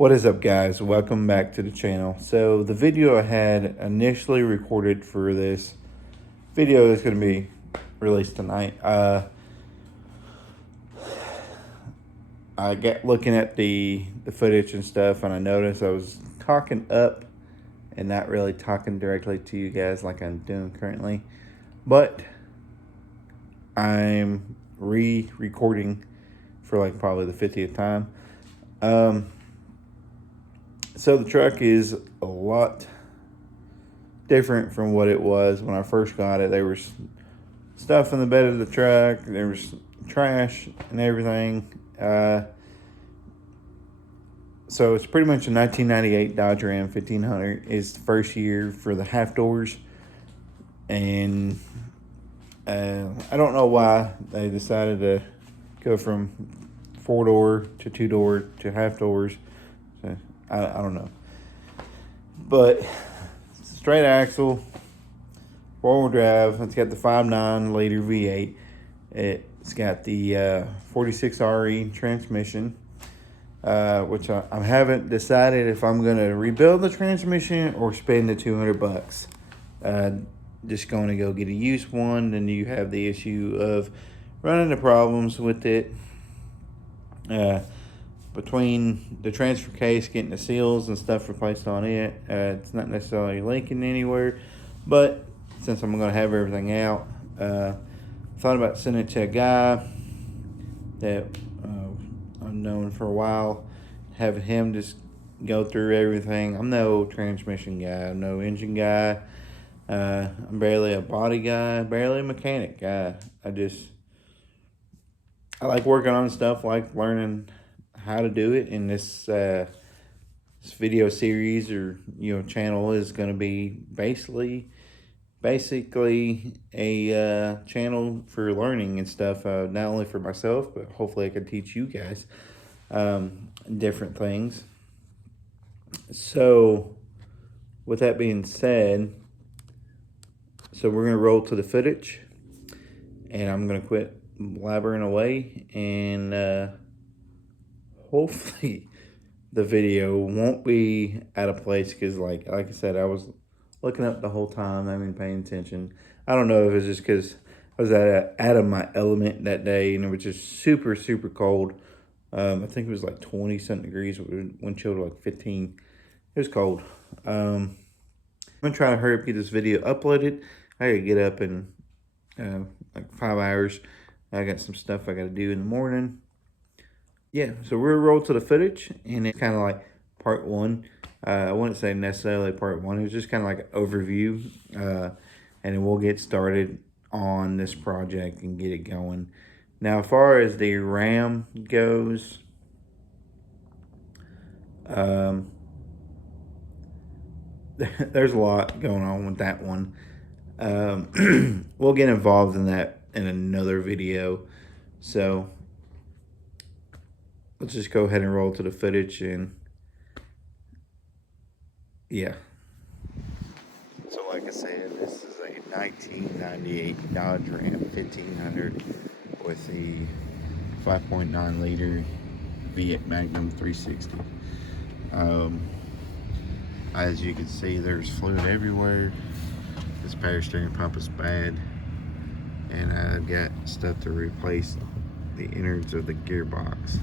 What is up, guys? Welcome back to the channel. So the video I had initially recorded for this video is going to be released tonight. I got looking at the footage and stuff, and I noticed I was talking up and not really talking directly to you guys like I'm doing currently. But I'm re-recording for like probably the 50th time. So the truck is a lot different from what it was when I first got it. There was stuff in the bed of the truck. There was trash and everything. So it's pretty much a 1998 Dodge Ram 1500. It's the first year for the half doors. And I don't know why they decided to go from 4-door to 2-door to half doors. So I don't know. But straight axle, 4-wheel drive. It's got the 5.9 liter V8. It's got the 46 RE transmission, which I haven't decided if I'm going to rebuild the transmission or spend the $200. Just going to go get a used one. Then you have the issue of running into problems with it. Between the transfer case, getting the seals and stuff replaced on it, it's not necessarily leaking anywhere. But since I'm going to have everything out, thought about sending it to a guy that I've known for a while, having him just go through everything. I'm no transmission guy, I'm no engine guy. I'm barely a body guy, barely a mechanic guy. I like working on stuff, like learning how to do it. And this video series or channel is going to be basically a channel for learning and stuff, not only for myself, but hopefully I can teach you guys different things. So with that being said, so we're going to roll to the footage, and I'm going to quit blabbering away, and hopefully the video won't be out of place, because like I said, I was looking up the whole time. I mean, paying attention. I don't know if it's just because I was out of my element that day, and it was just super cold. I think it was like 20-something degrees, wind chill to like 15. It was cold. I'm gonna try to hurry up, get this video uploaded. I gotta get up in like 5 hours. I got some stuff I gotta do in the morning. Yeah, so we're gonna roll to the footage, and it's kind of like part one. I wouldn't say necessarily part one. It was just kind of like an overview, and then we'll get started on this project and get it going. Now, as far as the Ram goes, there's a lot going on with that one. We'll get involved in that in another video. So let's just go ahead and roll to the footage, and yeah. So like I said, this is a 1998 Dodge Ram 1500 with the 5.9 liter V8 Magnum 360. As you can see, there's fluid everywhere. This power steering pump is bad, and I've got stuff to replace the innards of the gearbox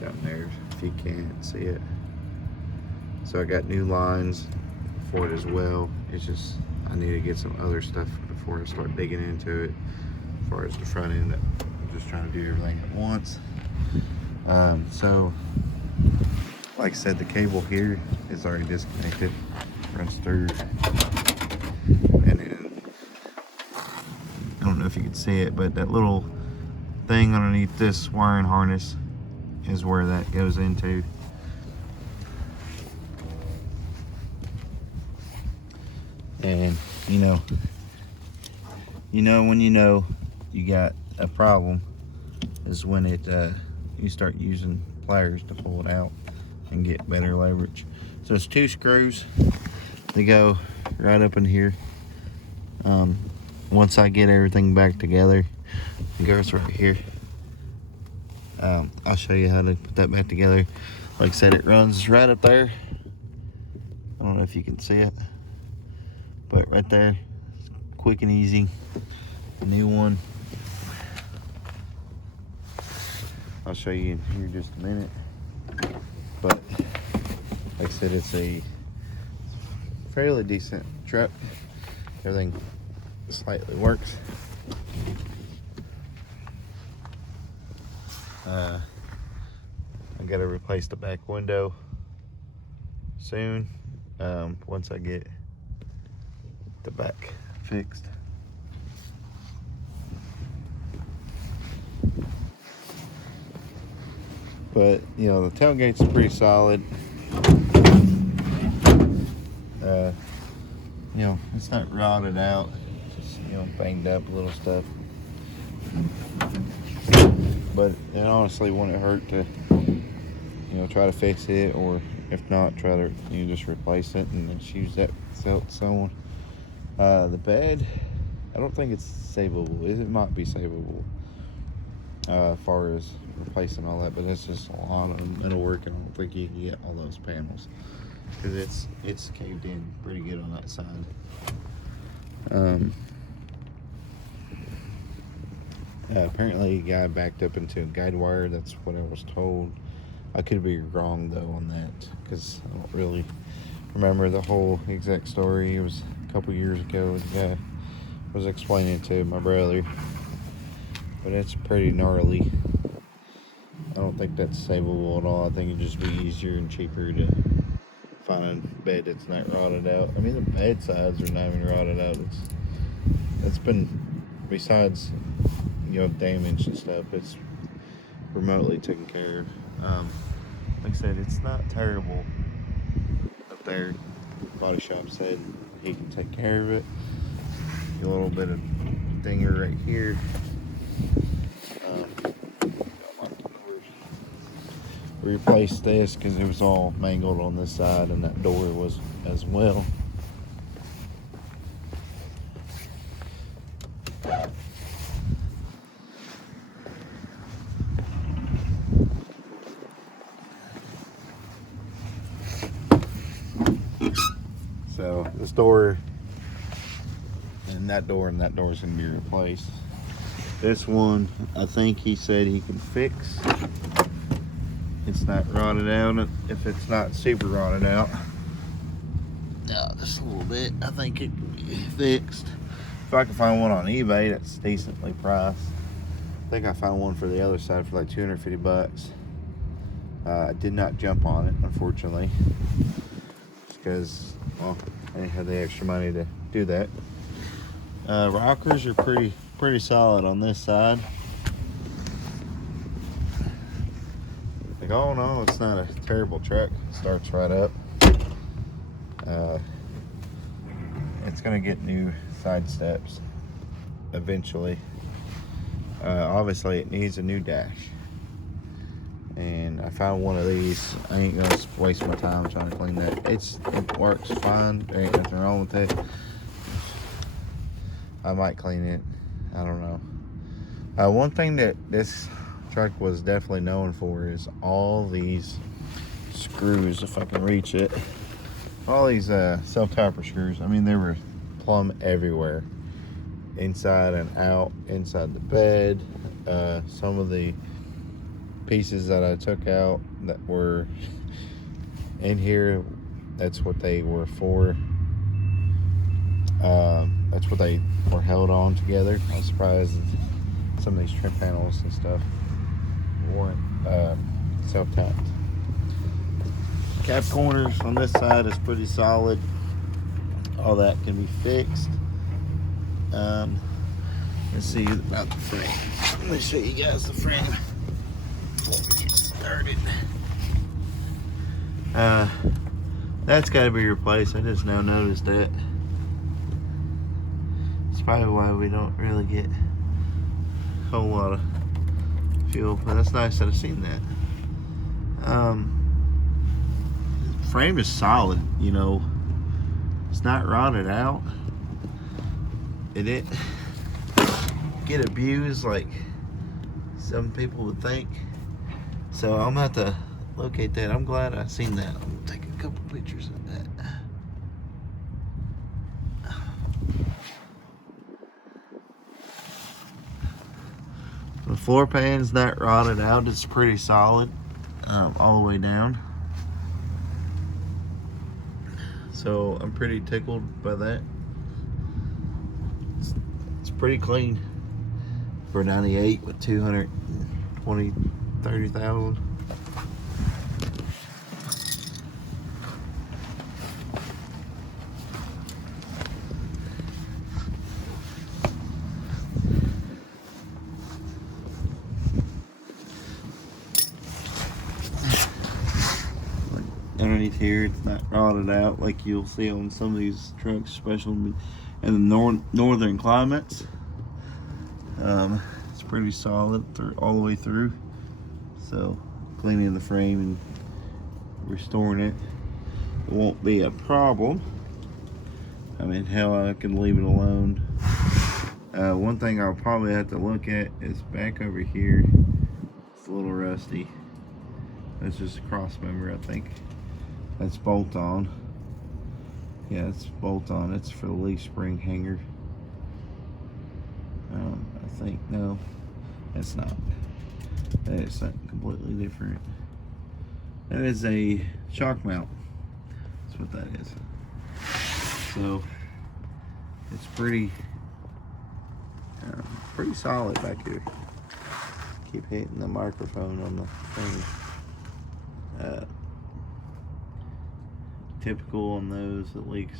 down there, if you can't see it. So I got new lines for it as well. It's just I need to get some other stuff before I start digging into it. As far as the front end, I'm just trying to do everything at once. So like I said, the cable here is already disconnected, runs through, and then I don't know if you can see it, but that little thing underneath this wiring harness is where that goes into. And when you got a problem is when you start using pliers to pull it out and get better leverage. So it's 2 screws. They go right up in here. Once I get everything back together, it goes right here. I'll show you how to put that back together. Like I said, it runs right up there. I don't know if you can see it, but right there, quick and easy. A new one. I'll show you in here just a minute. But like I said, it's a fairly decent truck. Everything slightly works. I gotta replace the back window soon, once I get the back fixed. But you know, the tailgate's pretty solid. You know, it's not rotted out, just, you know, banged up little stuff. But it honestly wouldn't hurt to, you know, try to fix it, or if not, try to, you know, just replace it and then use that someone. The bed, I don't think it's savable. It might be savable, as far as replacing all that, but it's just a lot of metal work, and I don't think you can get all those panels because it's caved in pretty good on that side. Apparently a guy backed up into a guide wire. That's what I was told. I could be wrong though on that, because I don't really remember the whole exact story. It was a couple years ago. The guy was explaining it to my brother, but it's pretty gnarly. I don't think that's savable at all. I think it'd just be easier and cheaper to find a bed that's not rotted out. I mean, the bed sides are not even rotted out. It's been, besides, you know, damage and stuff, it's remotely taken care of. Like I said, it's not terrible up there. Body shop said he can take care of it. A little bit of dinger right here. Replaced this because it was all mangled on this side, and that door was as well. So this door and that door is going to be replaced. This one, I think he said he can fix. It's not rotted out. If it's not super rotted out, just a little bit, I think it can be fixed. If I can find one on eBay that's decently priced. I think I found one for the other side for like 250 bucks. I did not jump on it, unfortunately, because, well, I didn't have the extra money to do that. Rockers are pretty solid on this side. Like, oh no, it's not a terrible truck. It starts right up. It's gonna get new side steps eventually. Obviously it needs a new dash, and I found one of these. I ain't gonna waste my time trying to clean that. It works fine. There ain't nothing wrong with it. I might clean it, I don't know. One thing that this truck was definitely known for is all these screws, if I can reach it. All these self-tapper screws. I mean, they were plumb everywhere, inside and out, inside the bed. Some of the pieces that I took out that were in here, that's what they were for. That's what they were held on together. I was surprised that some of these trim panels and stuff weren't self-tapped. Cap corners on this side is pretty solid. All that can be fixed. Let's see about the frame. Let me show you guys the frame before we get started. That's got to be replaced. I just now noticed that. It's probably why we don't really get a whole lot of fuel, but that's nice that I've seen that. The frame is solid, you know. It's not rotted out. It didn't get abused like some people would think. So I'm gonna have to locate that. I'm glad I seen that. I'm gonna take a couple pictures of that. The floor pan's not rotted out. It's pretty solid all the way down. So I'm pretty tickled by that. It's pretty clean for 98 with 30,000. Underneath here, it's not rotted out like you'll see on some of these trucks, especially in the northern climates. It's pretty solid all the way through. So cleaning the frame and restoring it won't be a problem. I mean, hell, I can leave it alone. One thing I'll probably have to look at is back over here. It's a little rusty. That's just a cross member, I think. That's bolt on. Yeah, it's bolt on. It's for the leaf spring hanger. I think, no, it's not. That is something completely different. That is a shock mount. That's what that is. So it's pretty solid back here. Keep hitting the microphone on the thing. Typical on those, it leaks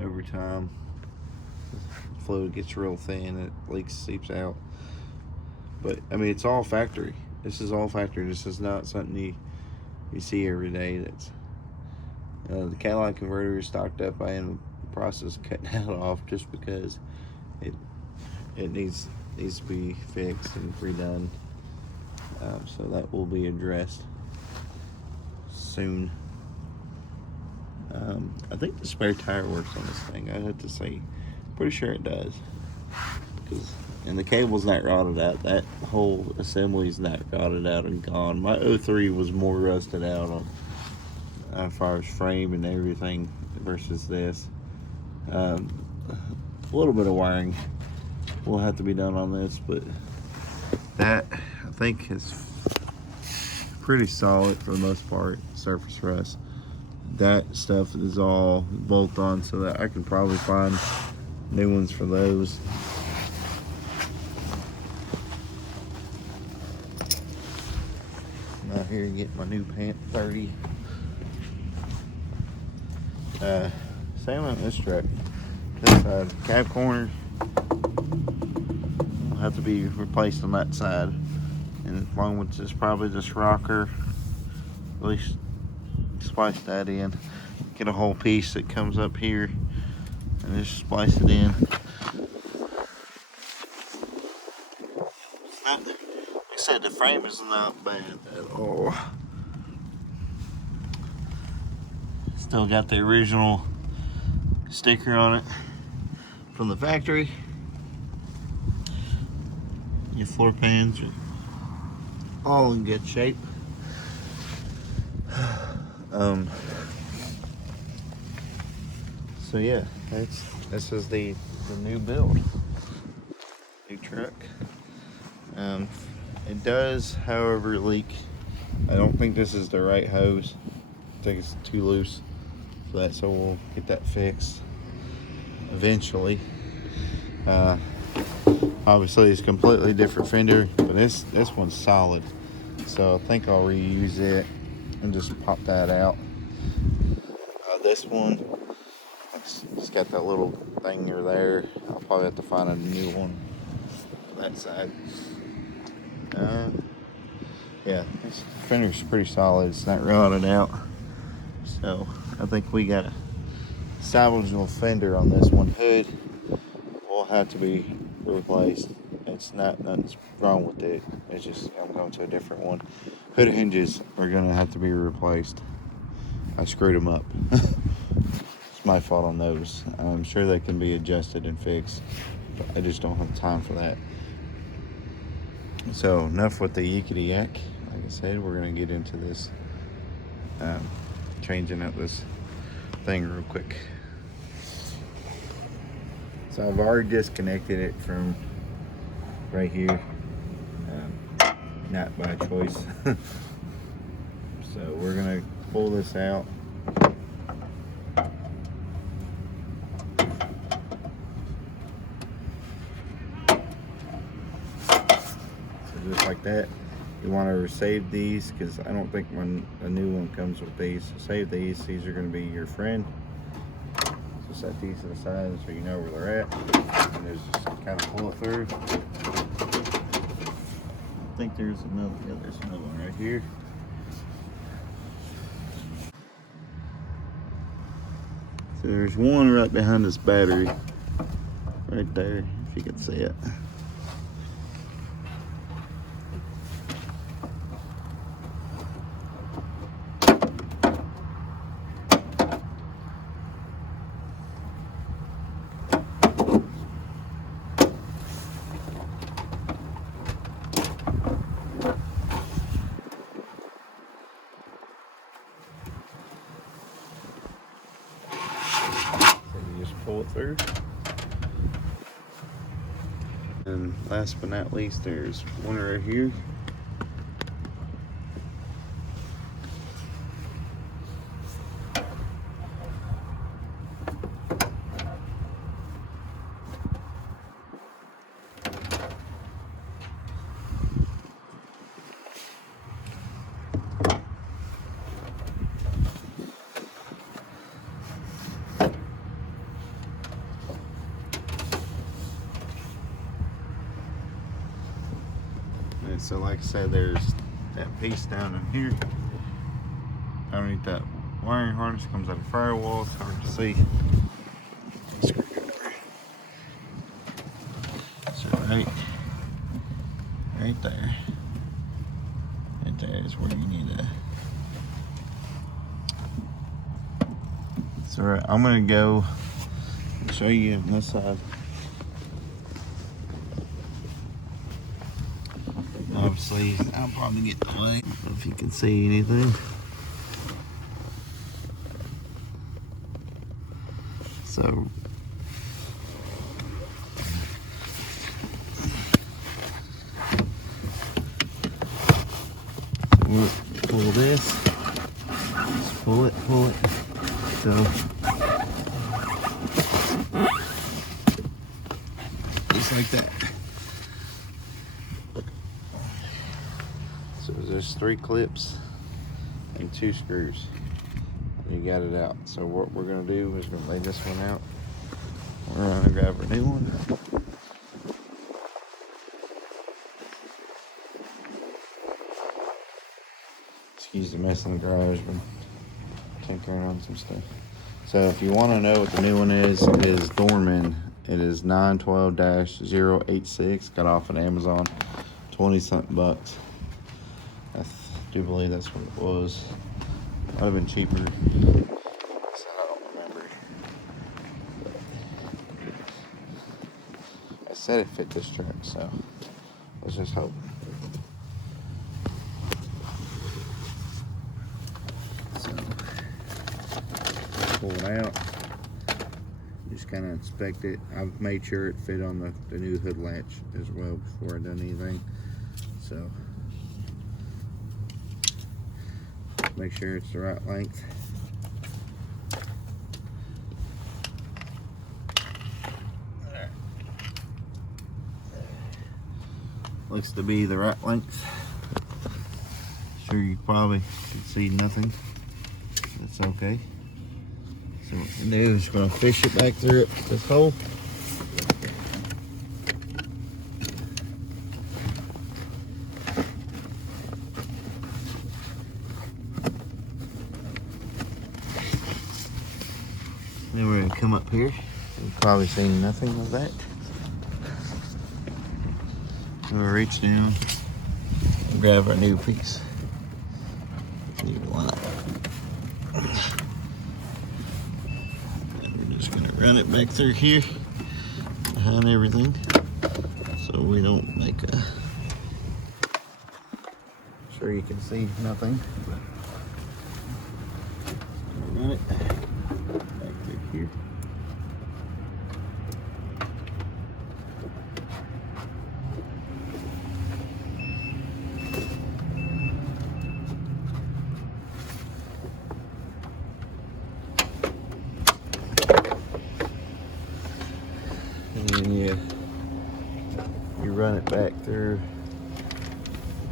over time. The fluid gets real thin, it leaks, seeps out. But I mean, it's all factory. This is all factory. This is not something you see every day. That's the catalytic converter is stocked up. I am in the process of cutting that off just because it needs to be fixed and redone. So that will be addressed soon. I think the spare tire works on this thing. I'd have to say, pretty sure it does. And the cable's not rotted out. That whole assembly's not rotted out and gone. My 03 was more rusted out on as far as frame and everything versus this. A little bit of wiring will have to be done on this, but that I think is pretty solid for the most part. Surface rust. That stuff is all bolt on, so that I can probably find new ones for those. I'm out here getting my new pant 30. Same on this truck. This side, cab corner will have to be replaced on that side, and along with this, probably this rocker, at least splice that in. Get a whole piece that comes up here and just splice it in. Like I said, the frame is not bad at all. Still got the original sticker on it from the factory. Your floor pans are all in good shape. So yeah, this is the new build, new truck. It does, however, leak. I don't think this is the right hose. I think it's too loose for that, so we'll get that fixed eventually. Obviously, it's a completely different fender, but this one's solid, so I think I'll reuse it and just pop that out. This one, it's got that little thing there. I'll probably have to find a new one for that side. Yeah, this fender's pretty solid. It's not rotted out, so I think we got a salvageable fender on this one. Hood will have to be replaced. It's nothing's wrong with it. It's just I'm going to a different one. Hood hinges are gonna have to be replaced. I screwed them up. It's my fault on those. I'm sure they can be adjusted and fixed, but I just don't have time for that. So enough with the yickety yak. like I said, we're gonna get into this changing up this thing real quick. So I've already disconnected it from right here, not by choice. So we're gonna pull this out. So just like that. You want to save these because I don't think a new one comes with these. So save these. These are going to be your friend. So set these to the side so you know where they're at. And there's just kind of pull it through. I think there's another. Yeah, there's another one right here. So there's one right behind this battery, right there. If you can see it. Pull it through. And last but not least, there's one right here. And so like I said, there's that piece down in here. Underneath that wiring harness comes out of firewall. It's hard to see. So right there. Right there is where you need to. So right, I'm gonna go and show you on this side. Obviously, I'll probably get the light. I don't know if you can see anything. So, we'll pull this. Just pull it. So, just like that. So there's 3 clips and 2 screws. You got it out. So what we're gonna do is we're gonna lay this one out. We're gonna grab a new one. Excuse the mess in the garage, but tinkering on some stuff. So if you want to know what the new one is, it is Dorman. It is 912-086. Got off at Amazon, 20-something bucks. I do believe that's what it was. Might have been cheaper. I don't remember. I said it fit this truck, so let's just hope. So pull it out. Just kind of inspect it. I've made sure it fit on the new hood latch as well before I done anything. So make sure it's the right length. There. Looks to be the right length. Sure, you probably can see nothing. That's okay. So what we do is we're gonna fish it back through this hole. Then we're gonna come up here. You've probably seen nothing of that. We'll reach down and grab our new piece. New line. And we're just gonna run it back through here behind everything so we don't make a sure you can see nothing. Run it back through here. And then you run it back through,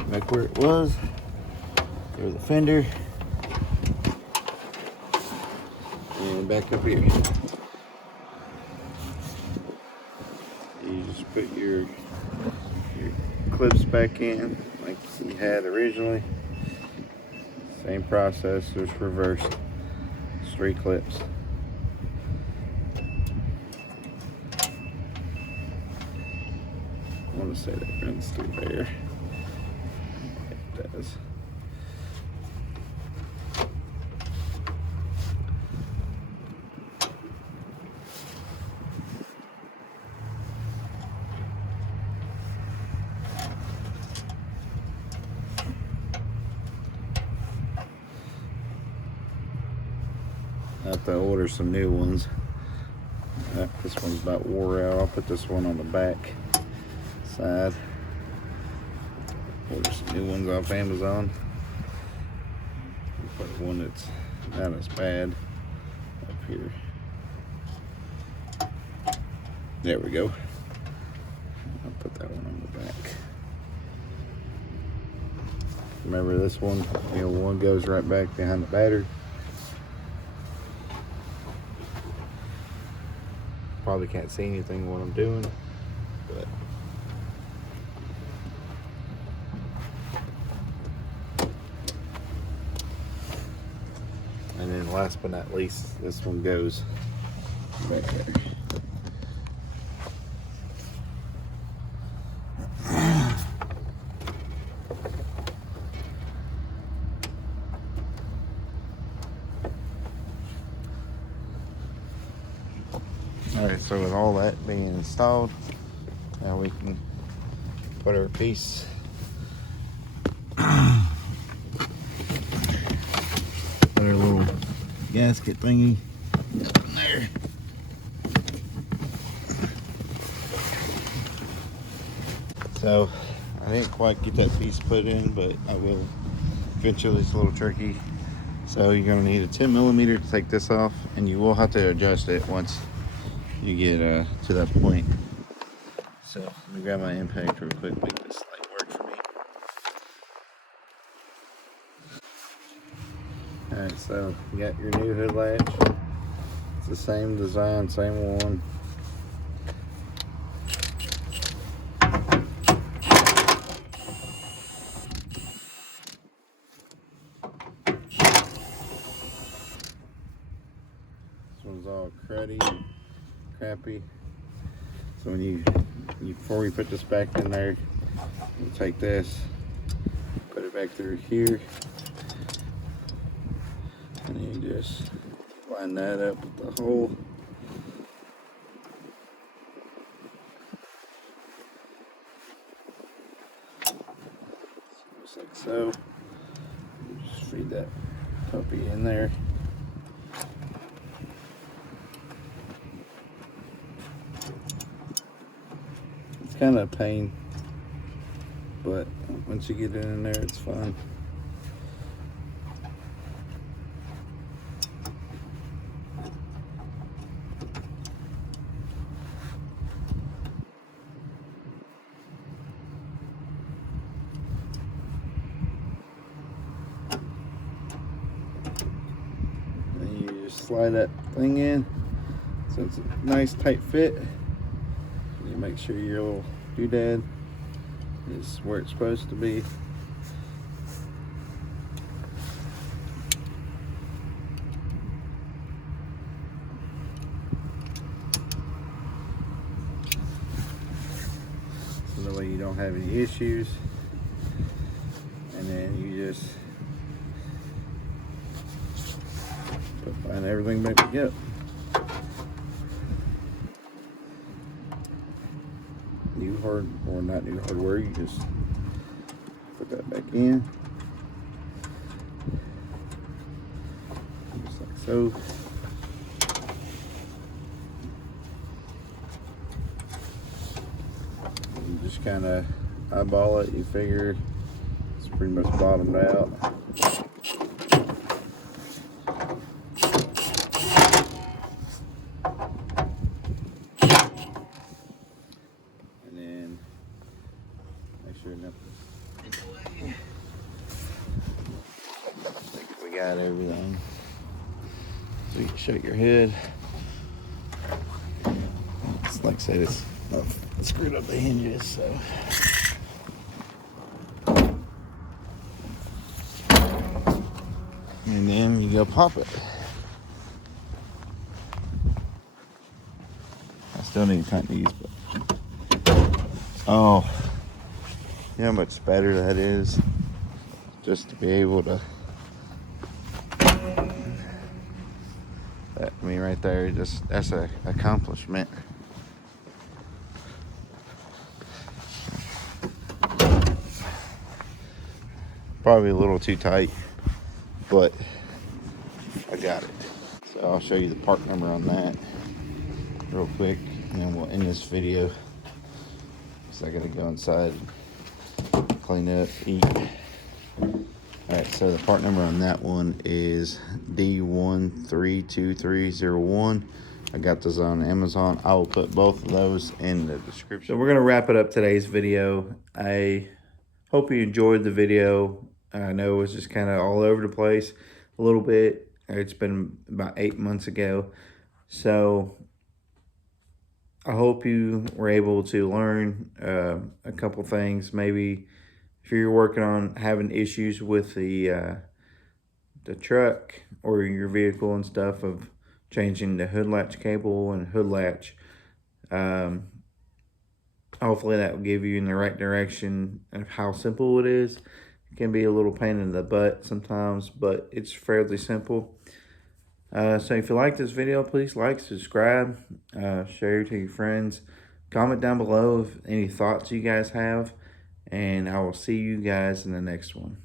back where it was, through the fender, and back up here. You just put your clips back in like you had originally. Same process, just reversed. 3 clips. I want to say that runs through there. It does. I have to order some new ones. This one's about wore out. I'll put this one on the back side. Order some new ones off Amazon. Put one that's not as bad up here. There we go. I'll put that one on the back. Remember this one, one goes right back behind the battery. Probably can't see anything what I'm doing, but and then last but not least, this one goes back there. Alright, so with all that being installed, now we can put our piece put our little gasket thingy in there. So I didn't quite get that piece put in, but I will eventually. It's a little tricky. So you're going to need a 10mm to take this off, and you will have to adjust it once you get to that point. So let me grab my impact real quick, make this light work for me. Alright, so you got your new hood latch. It's the same design, same one. This one's all cruddy, crappy. So when you before we put this back in there, you take this, put it back through here, and then you just line that up with the hole. Just like so. You just feed that puppy in there. It's kind of a pain, but once you get it in there, it's fun. And you just slide that thing in, so it's a nice tight fit. You make sure your little doodad is where it's supposed to be. So that way you don't have any issues. And then you just line everything back together. New hard, or not new hardware, you just put that back in. So you just kind of eyeball it. You figure it's pretty much bottomed out. And then make sure nothing. I think we got everything. So you can shut your hood. It's like I said, it's screwed up the hinges, so. And then you go pop it. I still need to tighten these, but oh, you know how much better that is just to be able to. That, I mean, right there, that's a accomplishment. Probably a little too tight, but I got it. So I'll show you the part number on that real quick, and then we'll end this video. So I gotta go inside, clean up, eat. Alright, so the part number on that one is D132301. I got this on Amazon. I will put both of those in the description. So we're gonna wrap it up today's video. I hope you enjoyed the video. I know it was just kind of all over the place a little bit. It's been about 8 months ago. So I hope you were able to learn a couple things. Maybe if you're working on having issues with the truck or your vehicle and stuff, of changing the hood latch cable and hood latch, hopefully that will give you in the right direction of how simple it is. It can be a little pain in the butt sometimes, but it's fairly simple. So if you like this video, please like, subscribe, share it to your friends. Comment down below if any thoughts you guys have, and I will see you guys in the next one.